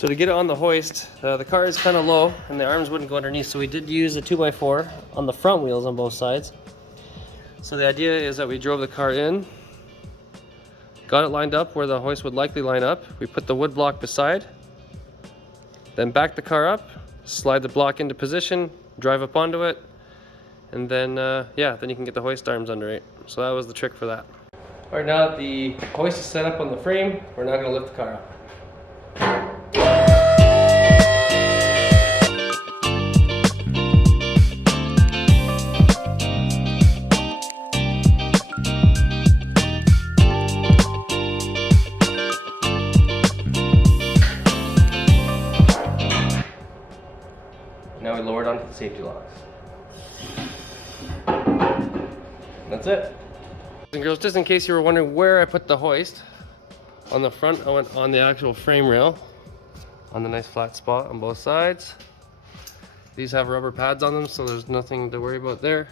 So to get it on the hoist, the car is kind of low and the arms wouldn't go underneath, so we did use a 2x4 on the front wheels on both sides. So the idea is that we drove the car in, got it lined up where the hoist would likely line up. We put the wood block beside, then back the car up, slide the block into position, drive up onto it, and then yeah, then you can get the hoist arms under it. So that was the trick for that. All right, now that the hoist is set up on the frame, we're now going to lift the car up. Now we lower it onto the safety locks. That's it. And girls, just in case you were wondering where I put the hoist, on the front I went on the actual frame rail, on the nice flat spot on both sides. These have rubber pads on them, so there's nothing to worry about there.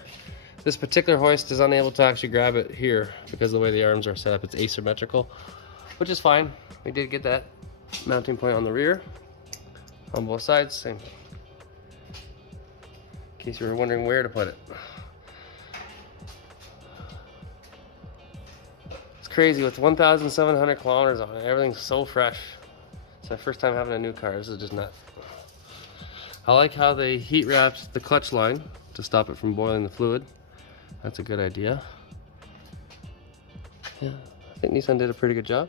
This particular hoist is unable to actually grab it here because of the way the arms are set up. It's asymmetrical, which is fine. We did get that mounting point on the rear, on both sides, same thing. In case you were wondering where to put it. It's crazy with 1,700 kilometers on it. Everything's so fresh. It's my first time having a new car. This is just nuts. I like how they heat wrapped the clutch line to stop it from boiling the fluid. That's a good idea. Yeah, I think Nissan did a pretty good job.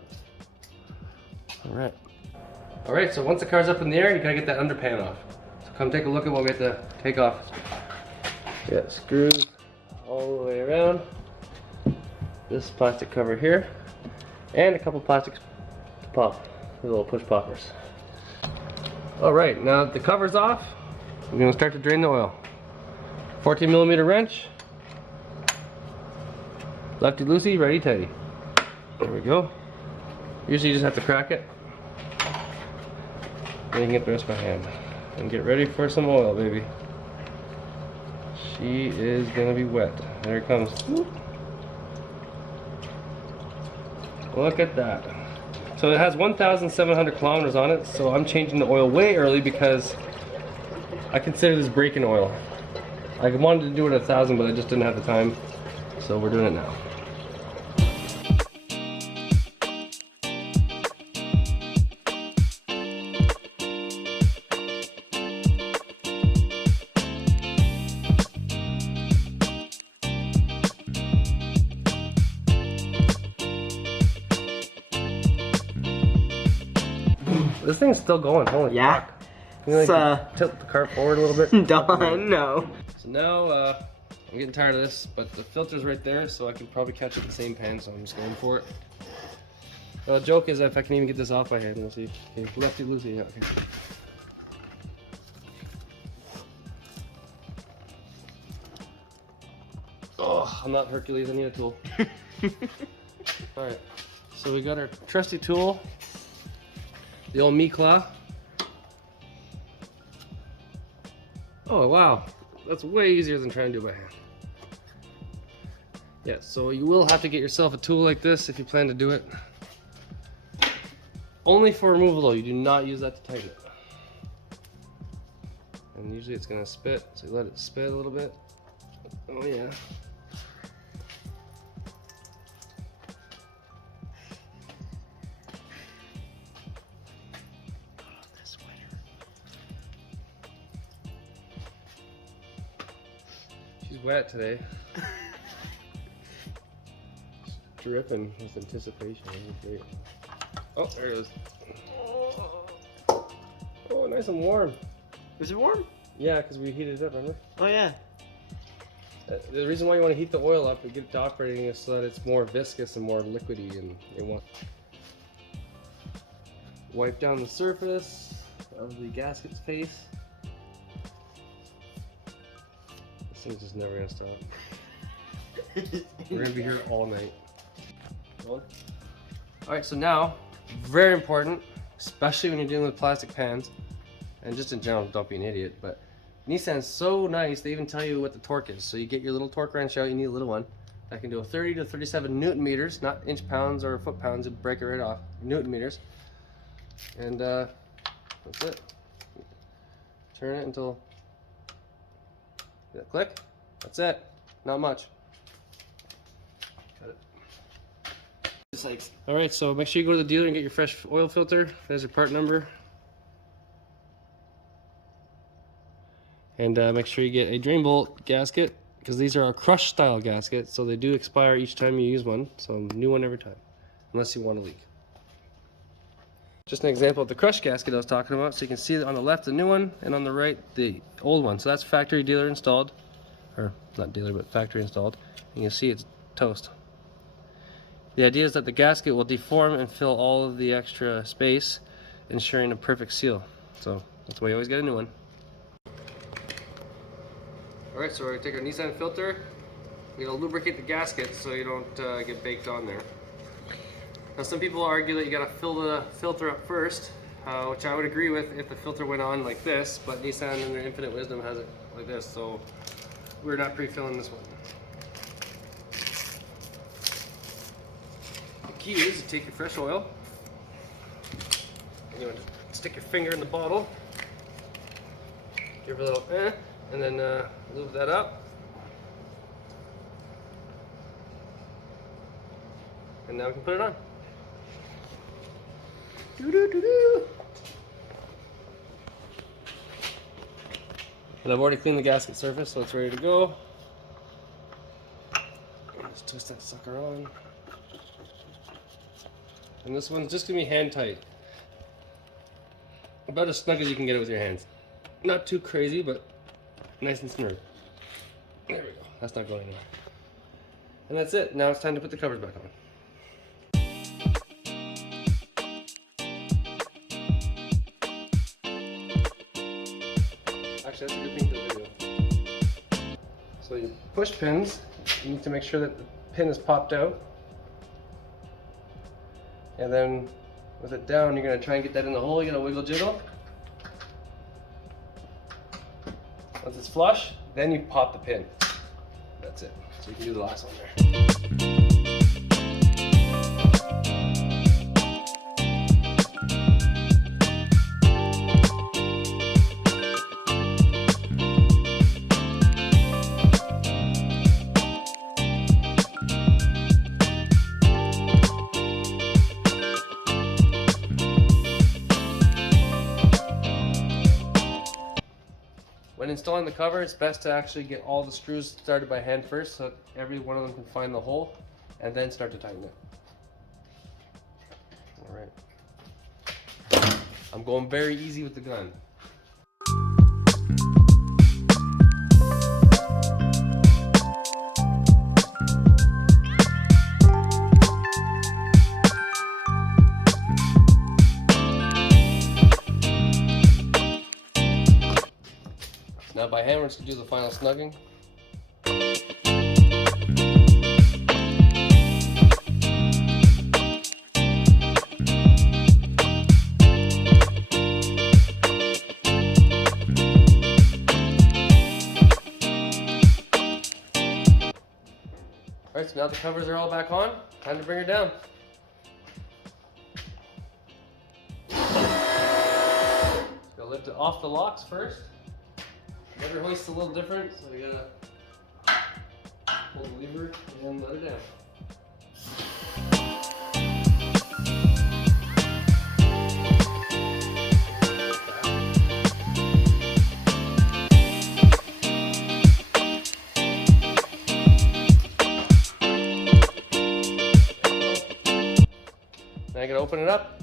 All right, so once the car's up in the air, you gotta get that underpan off. So come take a look at what we have to take off. Yeah, screws all the way around. This plastic cover here, and a couple plastics to pop, the little push poppers. All right, now that the cover's off, we're gonna start to drain the oil. 14mm wrench, lefty loosey, righty tighty. There we go. Usually you just have to crack it. Then you can get the rest by hand. And get ready for some oil, baby. She is gonna be wet. There it comes. Look at that. So it has 1,700 kilometers on it, so I'm changing the oil way early because I consider this break-in oil. I wanted to do it at 1,000, but I just didn't have the time, so we're doing it now. This thing's still going, holy fuck. Can you like tilt the car forward a little bit? No. So now, I'm getting tired of this, but the filter's right there, so I can probably catch it in the same pan, so I'm just going for it. Well, the joke is if I can even get this off by hand, we'll see. Okay, lefty loosey, yeah, okay. Oh, I'm not Hercules, I need a tool. Alright, so we got our trusty tool. The old meat claw. Oh wow, that's way easier than trying to do it by hand. Yeah, so you will have to get yourself a tool like this if you plan to do it. Only for removal though, you do not use that to tighten it. And usually it's gonna spit, so you let it spit a little bit. Oh yeah. She's wet today. Dripping with anticipation. Great. Oh, there it is. Oh, nice and warm. Is it warm? Yeah, because we heated it up, remember? Oh yeah. The reason why you want to heat the oil up and get it to operating is so that it's more viscous and more liquidy, and you want wipe down the surface of the gasket's face. This thing's just never gonna stop. We're gonna be here all night. Alright, so now, very important, especially when you're dealing with plastic pans, and just in general, don't be an idiot, but Nissan's so nice, they even tell you what the torque is. So you get your little torque wrench out, you need a little one. That can do a 30 to 37 Newton meters, not inch pounds or foot pounds, it'd break it right off. Newton meters. And That's it. Turn it until click. That's it. Not much. Got it. Just like. All right, so make sure you go to the dealer and get your fresh oil filter. There's your part number. And make sure you get a drain bolt gasket, because these are a crush style gaskets, so they do expire each time you use one. So new one every time, unless you want to leak. Just an example of the crush gasket I was talking about. So you can see on the left the new one, and on the right the old one. So that's factory dealer installed, or not dealer but factory installed. And you can see it's toast. The idea is that the gasket will deform and fill all of the extra space, ensuring a perfect seal. So that's why you always get a new one. Alright, so we're going to take our Nissan filter. We're going to lubricate the gasket so you don't get baked on there. Now some people argue that you got to fill the filter up first, which I would agree with if the filter went on like this, but Nissan in their infinite wisdom has it like this, so we're not pre-filling this one. The key is to take your fresh oil, and you want to stick your finger in the bottle, give it a little and then lube that up. And now we can put it on. Doo-doo-doo-doo. And I've already cleaned the gasket surface, so it's ready to go. Just twist that sucker on. And this one's just gonna be hand tight. About as snug as you can get it with your hands. Not too crazy, but nice and snug. There we go. That's not going anywhere. And that's it. Now it's time to put the covers back on. Actually, that's a good thing for the video. So your push pins, you need to make sure that the pin is popped out. And then with it down, you're going to try and get that in the hole. You're going to wiggle jiggle. Once it's flush, then you pop the pin. That's it. So you can do the last one there. When installing the cover, it's best to actually get all the screws started by hand first, so that every one of them can find the hole, and then start to tighten it. Alright. I'm going very easy with the gun. Now by hand, we're just going to do the final snugging. Alright, so now the covers are all back on. Time to bring her down. Just gotta lift it off the locks first. Every hoist's a little different, so you gotta pull the lever and let it down. Now I gotta open it up.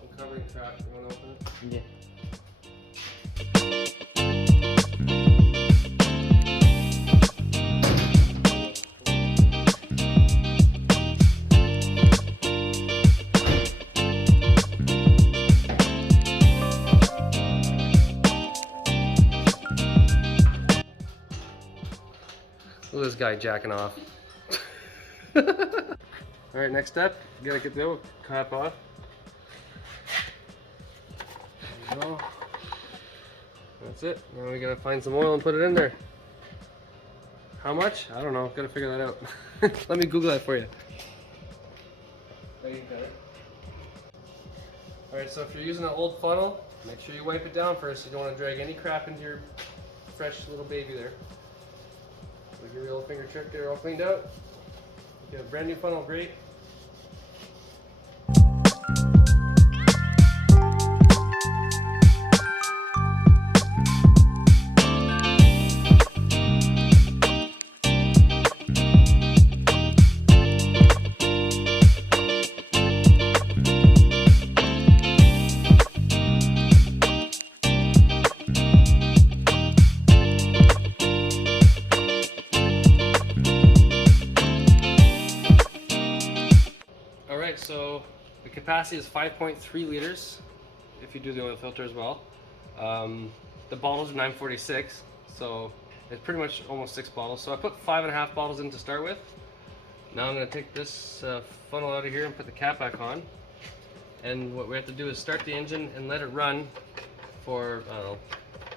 I'm covering trap. You wanna open it? Yeah. Look at this guy jacking off. Alright, next step, you gotta get the oil cap off. There you go. That's it. Now we gotta find some oil and put it in there. How much? I don't know. Gotta figure that out. Let me Google that for you. Alright, so if you're using an old funnel, make sure you wipe it down first. You don't want to drag any crap into your fresh little baby there. So give your little finger trick there, all cleaned out. If you have a brand new funnel, great. Alright, so the capacity is 5.3 liters if you do the oil filter as well. The bottles are 946, so it's pretty much almost 6 bottles. So I put 5.5 bottles in to start with. Now I'm going to take this funnel out of here and put the cap back on. And what we have to do is start the engine and let it run for, I don't know,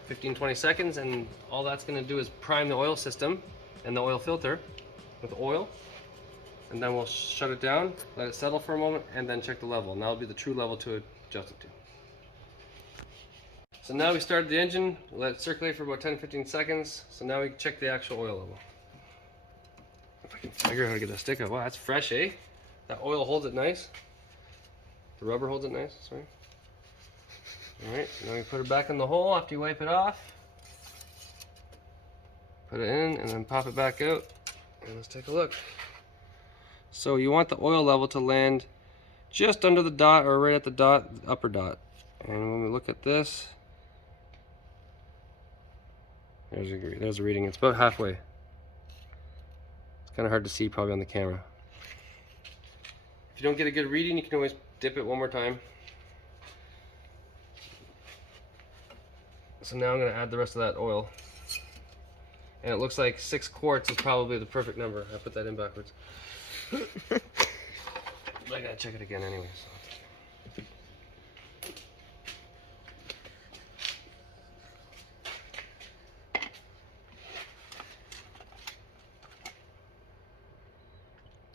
15-20 seconds, and all that's going to do is prime the oil system and the oil filter with oil. And then we'll shut it down, let it settle for a moment, and then check the level. And that'll be the true level to adjust it to. So now we started the engine, let it circulate for about 10-15 seconds. So now we can check the actual oil level. If I can figure out how to get that stick out. Wow, that's fresh, eh? That oil holds it nice. The rubber holds it nice, sorry. Alright, now we put it back in the hole after you wipe it off. Put it in and then pop it back out. And let's take a look. So you want the oil level to land just under the dot or right at the dot, the upper dot. And when we look at this, there's a reading. It's about halfway. It's kind of hard to see probably on the camera. If you don't get a good reading, you can always dip it one more time. So now I'm going to add the rest of that oil. And it looks like 6 quarts is probably the perfect number. I put that in backwards. I gotta check it again anyways.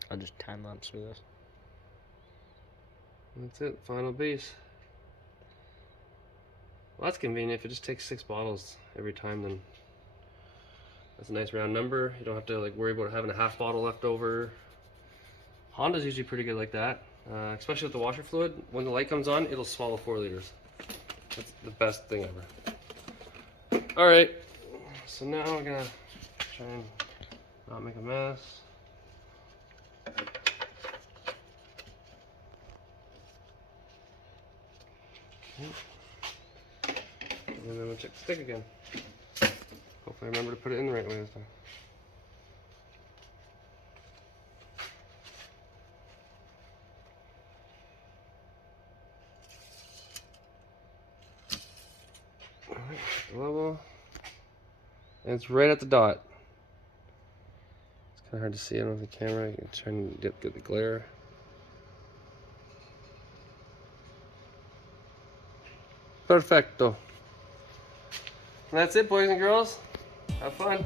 I'll just time lapse through this. That's it, final base. Well, that's convenient. If it just takes 6 bottles every time, then that's a nice round number. You don't have to like worry about having a half bottle left over. Honda's usually pretty good like that, especially with the washer fluid. When the light comes on, it'll swallow 4 liters. That's the best thing ever. All right, so now we're gonna try and not make a mess. And then we'll check the stick again. Hopefully I remember to put it in the right way this time. Alright, level. And it's right at the dot. It's kind of hard to see on the camera. You can try and get the glare. Perfecto. And that's it, boys and girls. Have fun.